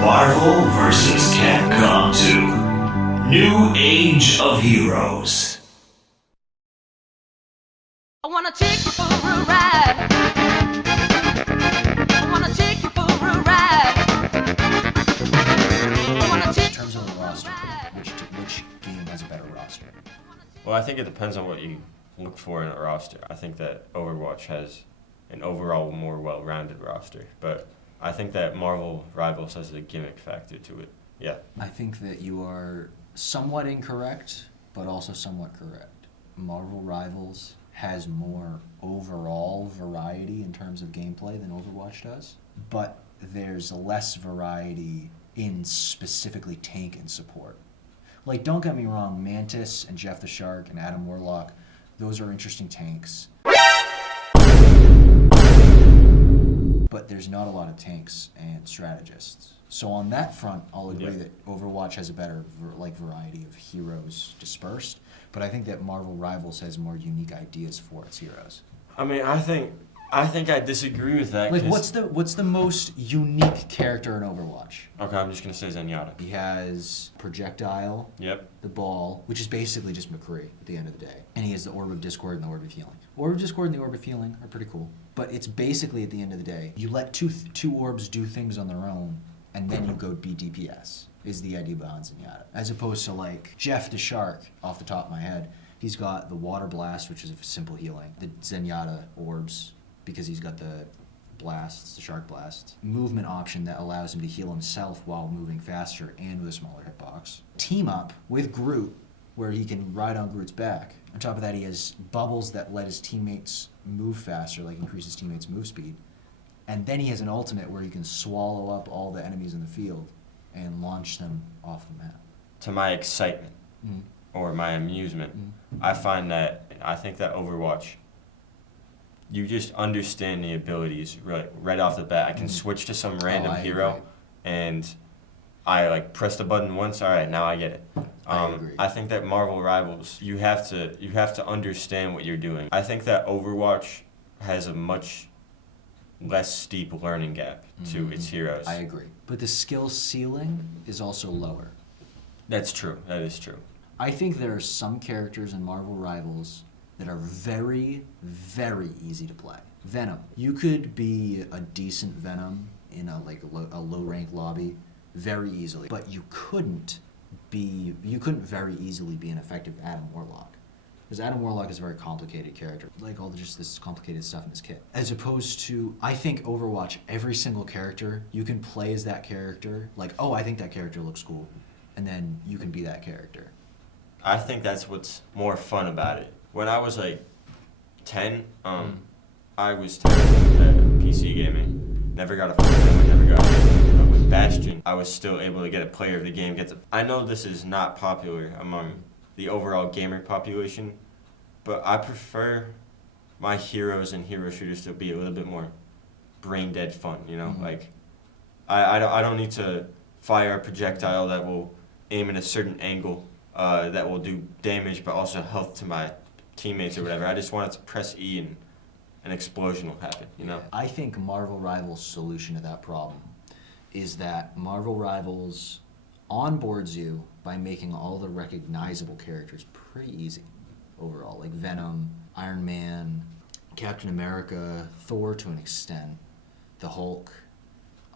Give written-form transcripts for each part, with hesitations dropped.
Marvel vs. Capcom 2. New Age of Heroes. I wanna take you for a ride. I wanna take you for a ride. I wanna take In terms of a roster, which game has a better roster? Well, I think it depends on what you look for in a roster. I think that Overwatch has an overall more well-rounded roster, but I think that Marvel Rivals has a gimmick factor to it. Yeah. I think that you are somewhat incorrect, but also somewhat correct. Marvel Rivals has more overall variety in terms of gameplay than Overwatch does, but there's less variety in specifically tank and support. Like, don't get me wrong, Mantis and Jeff the Shark and Adam Warlock, those are interesting tanks. But there's not a lot of tanks and strategists. So on that front, I'll agree that Overwatch has a better variety of heroes dispersed, but I think that Marvel Rivals has more unique ideas for its heroes. I mean, I think I disagree with that. Like, what's the most unique character in Overwatch? Okay, I'm just gonna say Zenyatta. He has projectile, Yep. the ball, which is basically just McCree at the end of the day, and he has the Orb of Discord and the Orb of Healing. Orb of Discord and the Orb of Healing are pretty cool, but it's basically at the end of the day, you let two orbs do things on their own, and then you go be DPS. Is the idea behind Zenyatta, as opposed to like Jeff the Shark off the top of my head. He's got the Water Blast, which is a simple healing. The Zenyatta orbs, because he's got the blasts, the Shark Blast. Movement option that allows him to heal himself while moving faster and with a smaller hitbox. Team up with Groot, where he can ride on Groot's back. On top of that, he has bubbles that let his teammates move faster, like increase his teammates' move speed. And then he has an ultimate where he can swallow up all the enemies in the field and launch them off the map. To my excitement or my amusement, I think that Overwatch, you just understand the abilities right off the bat. I can switch to some random hero, and I like press the button once. All right, now I get it. I think that Marvel Rivals, you have to understand what you're doing. I think that Overwatch has a much less steep learning gap to its heroes. I agree, but the skill ceiling is also lower. That's true. That is true. I think there are some characters in Marvel Rivals that are very, very easy to play. Venom. You could be a decent Venom in a low-rank lobby very easily, but you couldn't very easily be an effective Adam Warlock. Because Adam Warlock is a very complicated character, like just this complicated stuff in his kit. As opposed to, I think Overwatch, every single character, you can play as that character, like, oh, I think that character looks cool, and then you can be that character. I think that's what's more fun about it. When I was like 10, I was terrible at PC gaming. Never got a phone, never got anything. But with Bastion, I was still able to get a player of the game. I know this is not popular among the overall gamer population, but I prefer my heroes and hero shooters to be a little bit more brain dead fun, you know? Like, I don't need to fire a projectile that will aim at a certain angle that will do damage but also health to my teammates or whatever. I just wanted to press E and an explosion will happen, you know? I think Marvel Rivals' solution to that problem is that Marvel Rivals onboards you by making all the recognizable characters pretty easy overall, like Venom, Iron Man, Captain America, Thor to an extent, the Hulk,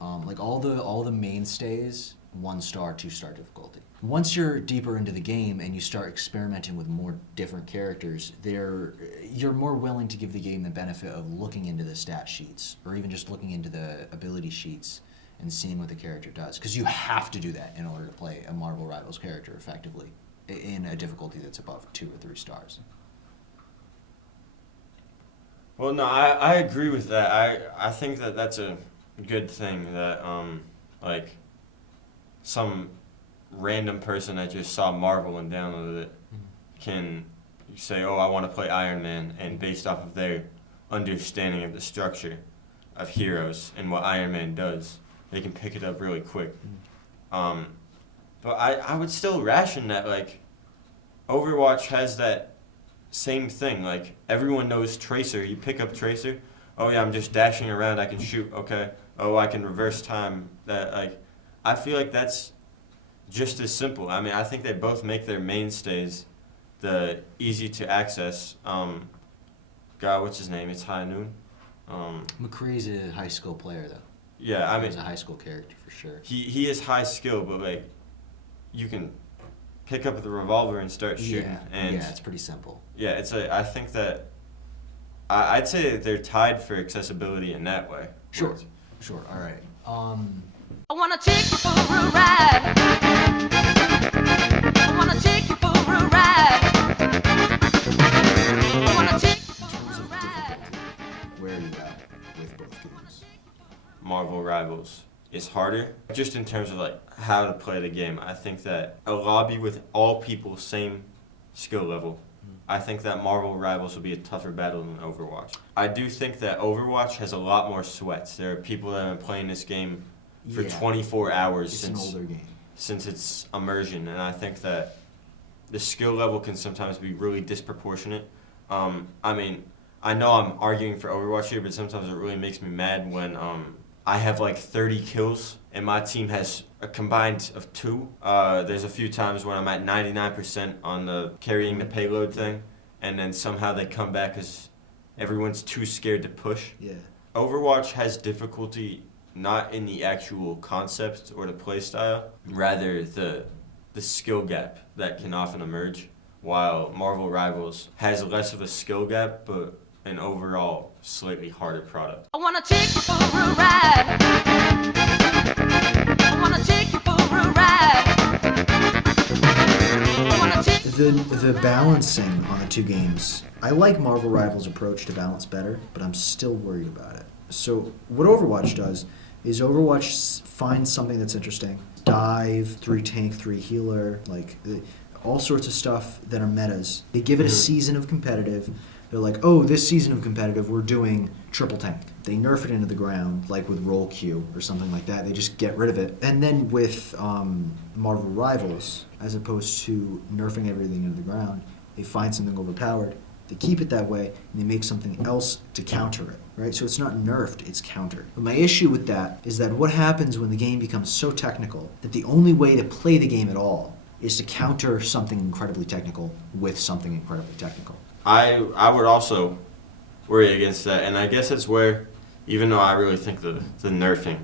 like all the mainstays, 1-star, 2-star difficulty. Once you're deeper into the game and you start experimenting with more different characters, you're more willing to give the game the benefit of looking into the stat sheets or even just looking into the ability sheets and seeing what the character does. Because you have to do that in order to play a Marvel Rivals character effectively in a difficulty that's above 2 or 3 stars. Well, no, I agree with that. I think that that's a good thing that like some random person that just saw Marvel and downloaded it can say, oh, I want to play Iron Man, and based off of their understanding of the structure of heroes and what Iron Man does, they can pick it up really quick. But I would still ration that, like, Overwatch has that same thing. Like, everyone knows Tracer. You pick up Tracer, oh yeah, I'm just dashing around, I can shoot, okay. Oh, I can reverse time. That, like, I feel like that's just as simple. I mean, I think they both make their mainstays the easy to access. God, what's his name? It's High Noon. McCree's a high school player though. Yeah, I mean, He's a high school character for sure. he is high skill, but like, you can pick up the revolver and start shooting. Yeah, And yeah, it's pretty simple. yeah, I think that I'd say they're tied for accessibility in that way. Sure. Sure. All right. I wanna take you for a ride. I wanna take you for a ride. I wanna take you In terms for of a ride. difficulty, where are you at with both games? Marvel Rivals is harder. Just in terms of like how to play the game, I think that a lobby with all people same skill level, I think that Marvel Rivals will be a tougher battle than Overwatch. I do think that Overwatch has a lot more sweats. There are people that have been playing this game for Yeah. 24 hours It's an older game. since its immersion, and I think that the skill level can sometimes be really disproportionate. I mean, I know I'm arguing for Overwatch here, but sometimes it really makes me mad when I have like 30 kills and my team has a combined of 2. There's a few times when I'm at 99% on the carrying the payload thing, and then somehow they come back because everyone's too scared to push. Yeah. Overwatch has difficulty not in the actual concept or the play style, rather the skill gap that can often emerge, while Marvel Rivals has less of a skill gap but an overall slightly harder product. I wanna take you for a ride. I wanna take you for a ride. I wanna take The balancing on the two games, I like Marvel Rivals' approach to balance better, but I'm still worried about it. So what Overwatch does is Overwatch finds something that's interesting. Dive, 3 tank, 3 healer, like all sorts of stuff that are metas. They give it a season of competitive. They're like, oh, this season of competitive, we're doing triple tank. They nerf it into the ground, like with roll Q or something like that. They just get rid of it. And then with Marvel Rivals, as opposed to nerfing everything into the ground, they find something overpowered. They keep it that way, and they make something else to counter it, right? So it's not nerfed, it's countered. But my issue with that is that what happens when the game becomes so technical that the only way to play the game at all is to counter something incredibly technical with something incredibly technical. I would also worry against that, and I guess it's where, even though I really think the nerfing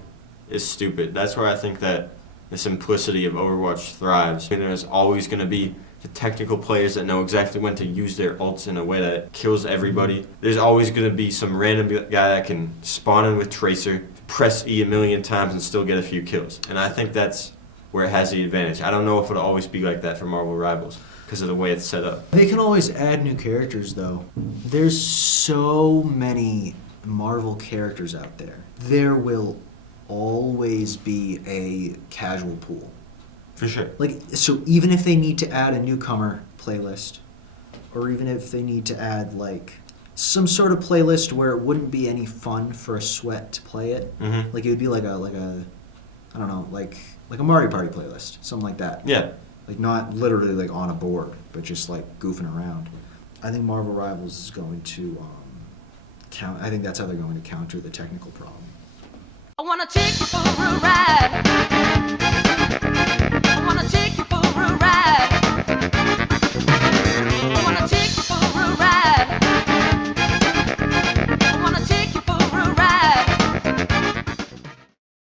is stupid, that's where I think that the simplicity of Overwatch thrives. I mean, there's always going to be the technical players that know exactly when to use their ults in a way that kills everybody. There's always going to be some random guy that can spawn in with Tracer, press E a million times and still get a few kills. And I think that's where it has the advantage. I don't know if it'll always be like that for Marvel Rivals because of the way it's set up. They can always add new characters, though. There's so many Marvel characters out there. There will always be a casual pool. For sure. Like, so even if they need to add a newcomer playlist, or even if they need to add, like, some sort of playlist where it wouldn't be any fun for a sweat to play it, Mm-hmm. like, it would be like a I don't know, like a Mario Party playlist, something like that. Yeah. Like, not literally, like, on a board, but just, like, goofing around. I think Marvel Rivals is going to I think that's how they're going to counter the technical problem. I wanna take you for a ride.